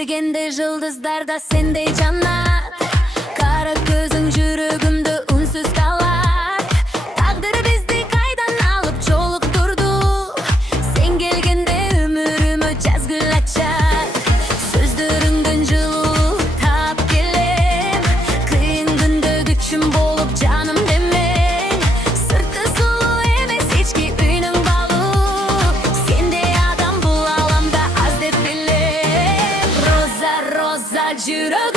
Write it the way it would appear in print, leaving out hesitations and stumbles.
бергенде жылдыздарда сендей жанат. Кара көзүң жүрөгүмдү үнсүз калат. Тагдыр бизди кайдан алып жолуктурду. Сен келгенде өмүрүмө жаз гүл ачат. Сөздөрүңдөн жылуу таап келем. Кыйын күндө күчүм болуп жаным демең. Сырты сулуу эмес ички үйнүң балуу. Сендей адам бул аламда аз деп билем. Роза, роза жүрөк